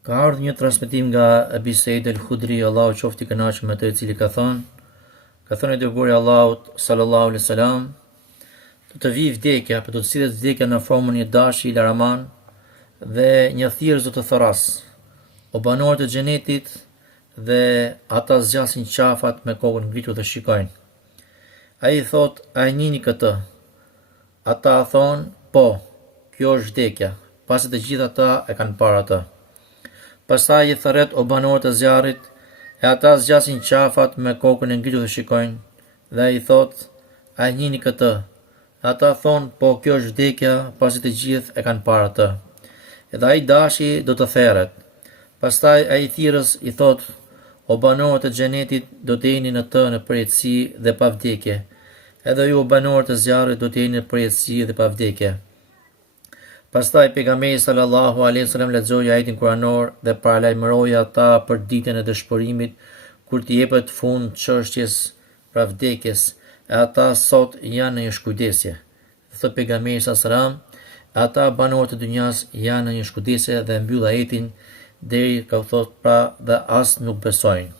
Ka ardhur një transmetim nga Abi Said al-Khudri, Allahu qoftë i kënaqur me të, i cili ka thënë i dërguari i Allahut sallallahu alaihi wasallam, do të vijë vdekja, por do të sillet vdekja në formën një dashi i laraman dhe një thirrës do të tharras. O banorët e xhenetit, dhe ata zgjasin qafat me kokën ngritur dhe shikojnë. Ai thot, a e njihni këtë? Ata thonë, po, kjo është vdekja, pasi të gjithë ata e kanë parë atë. Pastaj i thërret o banorët e zjarrit, e ata zgjasin qafat me kokën e ngritur dhe shikojnë, dhe ai thot, a e njihni këtë? Ata thonë, po, kjo është vdekja, pasi të gjithë e kanë parë atë. Edhe ai dashi do të therret. Pastaj ai thirrës i thot, o banorët e xhenetit, do të jeni në të në përjetësi dhe pa vdekje. Edhe ju o banorët e zjarrit do të jeni në përjetësi dhe pa vdekje. Pastaj pejgamberi sallallahu alaihi wasallam lexoi ajetin kuranor dhe paralajmëroi ata për ditën e dëshpërimit, kur t'i jepet fund çështjes pra vdekjes, e ata sot janë në një shkujdesje. Thot pejgamberi sallallahu alaihi wasallam, ata banorët e dynjas janë në një shkujdesje, dhe mbyll ajetin deri ka thot pra dhe as nuk besojnë.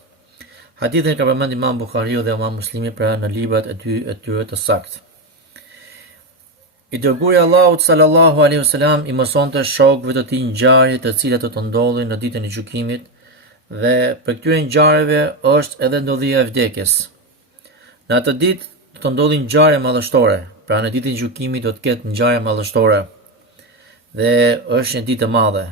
Hadithin ka përmend Imam Buhariu dhe Imam Muslimi pra në librat e tyre të saktë. I dërguari i Allahut sallallahu alaihi wasallam i mësonte shokëve të tij ngjarje të cilat do të ndodhin në ditën e gjykimit, dhe për këtyre ngjarjeve është edhe ndodhia e vdekjes. Në atë ditë do të ndodhin ngjarje madhështore, pra në ditën e gjykimit do të ketë ngjarje madhështore. Dhe është një ditë e madhe.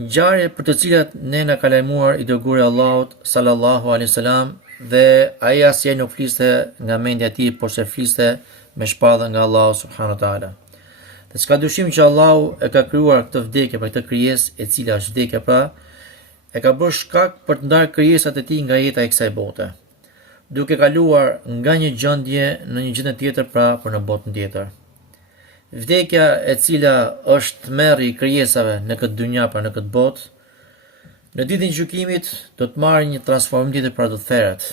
Ngjarje për të cilat ne na ka lajmëruar i dërguari i Allahut sallallahu alaihi wasallam, dhe ai asnjëherë nuk fliste nga mendja e tij, por se fliste me shpallën nga Allahu subhanahu wa taala. Dhe s'ka dyshim që Allahu e ka krijuar këtë vdekje për këtë krijesë, e cila është vdekja pra, e ka bërë shkak për të ndarë krijesat e tij nga jeta e kësaj bote, duke kaluar nga një gjendje në një gjendje tjetër, pra për në botën tjetër. Vdekja e cila është tmerri i krijesave në këtë dynja, pra në këtë botë, në ditën e gjykimit do të marrë një transformim tjetër, pra do të therret,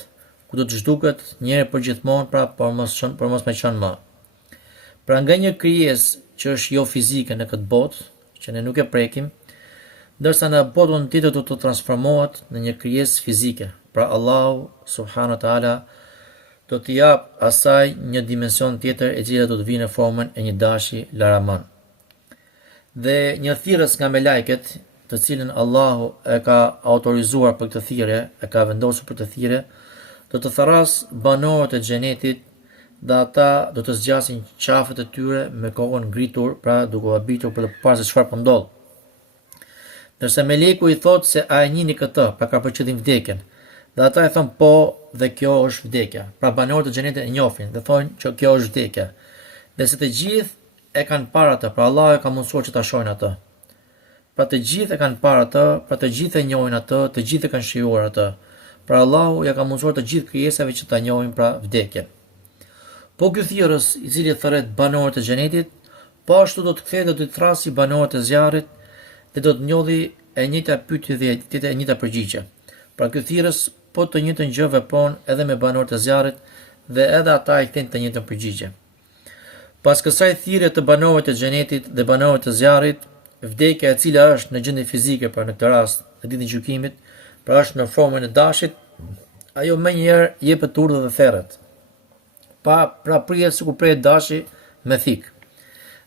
ku do të zhduket njëherë për gjithmonë, pra por mos me qenë më. Pra nga një krijesë që është jo fizike në këtë botë, që ne nuk e prekim, ndërsa në botën tjetër do të transformohet në një krijesë fizike. Pra Allahu subhanahu wa taala do t'i jap asaj një dimension tjetër, e cila do të vinë në formën e një dashi laraman. Dhe një thirrës nga me lajket, të cilën Allahu e ka autorizuar për këtë thirrje, e ka vendosur për të thirrje, do të tharras banorët e xhenetit, dhe ata do të zgjasin qafët e tyre me kokën ngritur, pra duke u habitur për të parë se çfarë po ndodh. Ndërsa meleku i thot se a e njihni këtë, pra ka për qëllim vdekjen. Dhe ata e thon po, dhe kjo është vdekja. Pra banorët e xhenetit e njohin dhe thonë që kjo është vdekja. Dhe se të gjithë e kanë parë atë, pra Allahu e ka mësuar që ta shohin atë. Pra të gjithë e kanë parë atë, pra të gjithë e njohin atë, të gjithë e kanë shijuar atë. Pra Allahu ja ka mësuar të gjithë krijesave që ta njohin pra vdekjen. Po ky thirrës, i cili thërret banorët e xhenetit, po ashtu do të kthehet dhe do të thrasë banorët e zjarrit, dhe do të njohë e njëjta pyetje dhe e njëjta përgjigje. Pra ky thirrës po të njëjtën gjë vepron edhe me banorët e zjarrit, dhe edhe ata i kthejnë të njëjtën përgjigje. Pas kësaj thirrje të banorëve të xhenetit dhe banorëve të zjarrit, vdekja e cila është në gjendje fizike, pra në këtë rast në ditën e gjykimit, pra është në formën e dashit, ajo më njëherë jepet urdhë dhe therret. Pra prihet sikur prihet dashi me thik.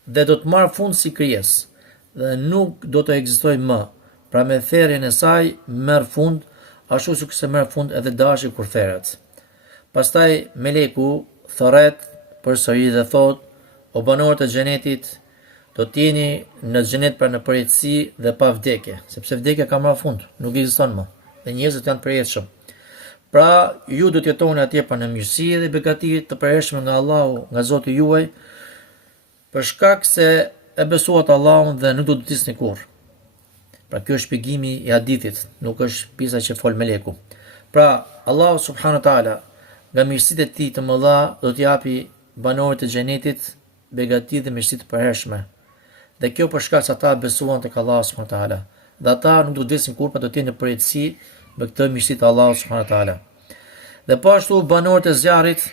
Dhe do të marrë fund si krijesë, dhe nuk do të ekzistojë më. Pra me therrjen e saj merr fund, ashtu sikur se merr fund edhe dashi kur therret. Pastaj meleku thërret përsëri dhe thot, o banorët e xhenetit, do të jeni në xhenet pra në përjetësi dhe pa vdekje, sepse vdekja ka marrë fund, nuk ekziston më. Dhe njerëzit janë të përjetshëm. Pra ju do të jetoni atje pa në mirësi dhe begati të përhershme nga Allahu, nga Zoti juaj, për shkak se e besuat Allahun dhe nuk do të tisni kurrë. Pra kjo është shpjegimi i hadithit, nuk është pjesa që fol meleku. Pra Allahu subhanahu wa taala nga mirësitë e tij të mëdha do t'i japi banorët e xhenetit begati dhe mirësi të përhershme. Dhe kjo për shkak se ata besuan tek Allahu subhanahu wa taala. Dhe ata nuk do të vdesin kurrë, pa do të jenë në përjetësi me këtë mirësi të Allahut subhanahu wa taala. Dhe po ashtu banorët e zjarrit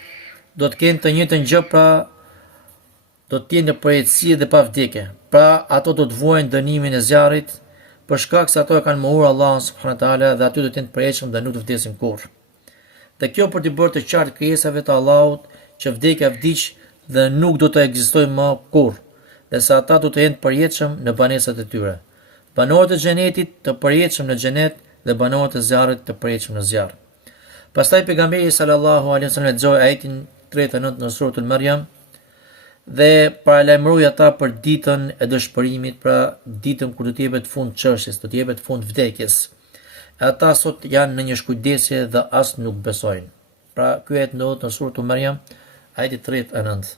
do të kenë të njëjtën gjë, pra do të jenë në përjetësi dhe pa vdekje. Pra ato do të vuajnë dënimin e zjarrit, për shkak se ato e kanë mohuar Allahun subhanahu wa taala dhe aty do të jenë të përjetshëm dhe nuk të vdesin kurrë. Dhe kjo për të bërë të qartë krijesave të Allahut që vdekja vdiq dhe nuk do të ekzistojë më kurrë, dhe se ata do të jenë të përjetshëm në banesat e tyre. Banorët e xhenetit të përjetshëm në xhenet dhe banorët e zjarrit të përjetshëm në zjarr. Pastaj pejgamberi sallallahu alaihi wasallam lexoi ajetin 39 në suratul Maryam dhe paralajmëroi ata për ditën e dëshpërimit, pra ditën kur do të jepet fund çështjes, do të jepet fund vdekjes. Ata sot janë në një shkujdesje dhe as nuk besojnë. Pra ky ajet ndodhet në suratul Maryam, ajeti 39.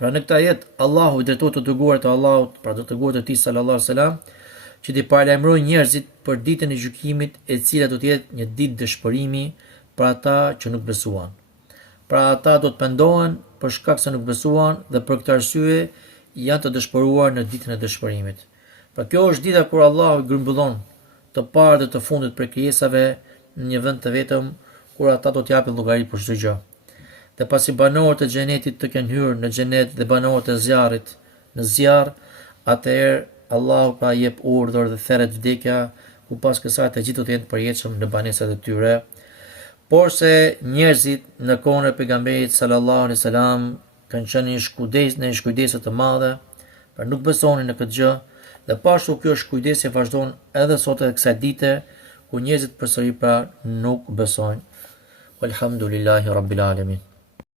Pra në këtë ajet Allahu i drejtohet të dërguarit të Allahut, pra të dërguarit të tij sallallahu alaihi wasallam, që t'i paralajmërojë njerëzit për ditën e gjykimit, e cila do të jetë një ditë dëshpërimi për ata që nuk besuan. Pra ata do të pendohen për shkak se nuk besuan dhe për këtë arsye janë të dëshpëruar në ditën e dëshpërimit. Pra kjo është dita kur Allahu i grumbullon të parë dhe të fundit për krijesave në një vend të vetëm, kur ata do të japin llogari për çdo gjë. Dhe pasi banorët e xhenetit të kenë hyrë në xhenet dhe banorët e zjarrit në zjarr, atëherë Allahu pa jep urdhër dhe theret vdekja, ku pas kësaj të gjithë do të jenë të përjetshëm në banesat e tyre. Por se njerëzit në kohën e pejgamberit sallallahu alaihi wasallam kanë qenë në shkujdesë të madhe, por nuk besonin në këtë gjë, dhe pashtu kjo shkujdesje vazhdon edhe sot e kësaj dite, ku njerëzit përsëri pra nuk besojnë. Walhamdulillahi rabbil alamin.